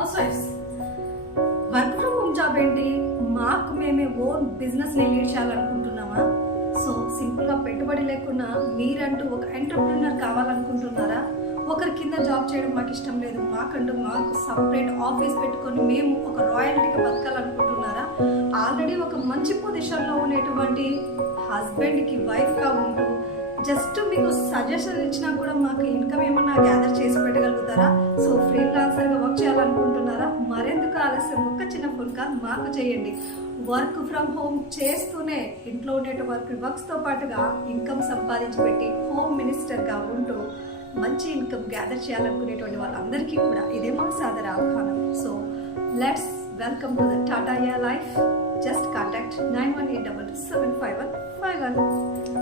House wives. Work from home job ఏంటి, మాకు మేమే ఓన్ బిజినెస్ లీడ్ చేయాలనుకుంటున్నామా? సో సింపుల్గా పెట్టుబడి లేకుండా మీరంటూ ఒక ఎంటర్ప్రినర్ కావాలనుకుంటున్నారా? ఒకరి కింద జాబ్ చేయడం మాకు ఇష్టం లేదు, మాకు సపరేట్ ఆఫీస్ పెట్టుకొని మేము ఒక రాయల్టీగా బతకాలనుకుంటున్నారా? ఆల్రెడీ ఒక మంచి పొజిషన్లో ఉండేటువంటి హస్బెండ్కి వైఫ్గా ఉంటూ జస్ట్ మీకు సజెషన్ ఇచ్చినా కూడా మాకు ఇన్కమ్ ఏమన్నా గ్యాదర్ చేసి పెట్టగలుగుతారా? సో ఫ్రీలాన్సర్గా వర్క్ చేయాలనుకుంటున్నారా? మరెందుకు ఆలస్యం, ఒక్క చిన్న ఫోన్ కాల్ మాకు చేయండి. వర్క్ ఫ్రమ్ హోమ్ చేస్తూనే ఇంట్లో ఉండేటువంటి వర్క్స్తో పాటుగా ఇన్కమ్ సంపాదించి పెట్టి హోమ్ మినిస్టర్గా ఉంటూ మంచి ఇన్కమ్ గ్యాదర్ చేయాలనుకునేటువంటి వాళ్ళందరికీ కూడా ఇదే మా సాదర ఆహ్వానం. So let's welcome to the Tata yeah life. Just contact 9182751551.